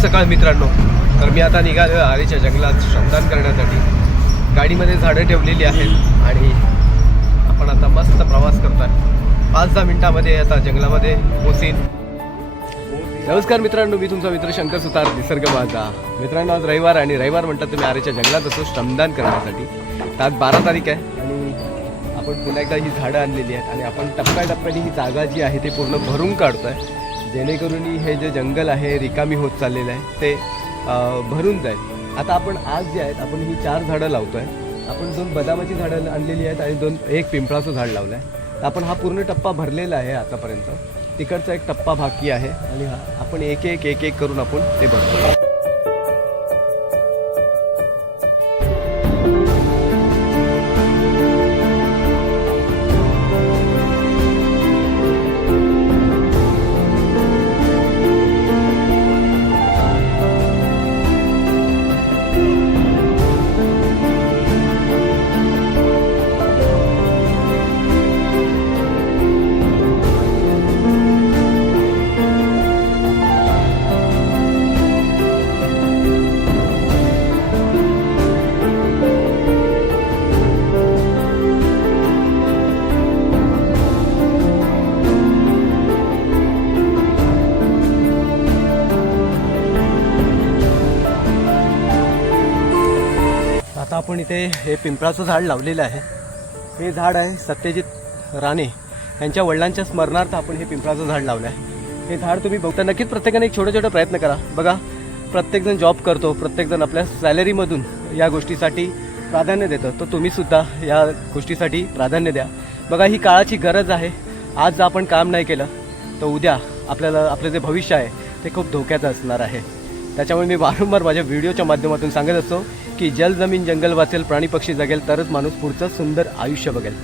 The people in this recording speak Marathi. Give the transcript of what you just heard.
सकाळ मित्रांनो. तर मी आता निघालो आरेच्या जंगलात श्रमदान करण्यासाठी. गाडीमध्ये झाडं ठेवलेली आहेत आणि आपण आता मस्त प्रवास करतोय. 5-10 मिनिटांमध्ये आता जंगलामध्ये पोहोचीन. नमस्कार मित्रांनो, मी तुमचा मित्र शंकर सुतार, निसर्ग माझा. मित्रांनो, आज रविवार आणि रविवार म्हणतात तुम्ही आरेच्या जंगलात असो श्रमदान करण्यासाठी. तर आज 12 तारीख आहे आणि आपण पुन्हा एकदा ही झाडं आणलेली आहेत आणि आपण टप्प्याटप्प्याने ही जागा जी आहे ते पूर्ण भरून काढतोय, जेणेकरून हे जे जंगल आहे रिकामी होत चाललेलं आहे ते भरून जाईल. आता आपण आज जे आहेत आपण ही 4 झाडं लावतोय. आपण 2 बदामाची झाडं आणलेली आहेत आणि एक पिंपळाचं झाड लावलं आहे. आपण हा पूर्ण टप्पा भरलेला आहे आतापर्यंत. तिकडचा एक टप्पा बाकी आहे आणि आपण एक एक करून आपण ते भरतो. आता आपण इथे हे पिंपळाचं झाड लावलेलं आहे. हे झाड आहे सत्यजित राणे यांच्या वडिलांच्या स्मरणार्थ आपण हे पिंपळाचं झाड लावलं आहे. हे झाड तुम्ही बघता, नक्कीच प्रत्येकाने एक छोटा प्रयत्न करा. बघा, प्रत्येकजण जॉब करतो, प्रत्येकजण आपल्या सॅलरीमधून या गोष्टीसाठी प्राधान्य देतं. तर तुम्हीसुद्धा या गोष्टीसाठी प्राधान्य द्या. बघा, ही काळाची गरज आहे. आज आपण काम नाही केलं तर उद्या आपलं जे भविष्य आहे ते खूप धोक्याचं असणार आहे. त्याच्यामुळे मी वारंवार माझ्या व्हिडिओच्या माध्यमातून सांगत असतो की जल जमीन जंगल वाचेल, प्राणी पक्षी जगेल तरच माणूस पुढचं सुंदर आयुष्य बघेल.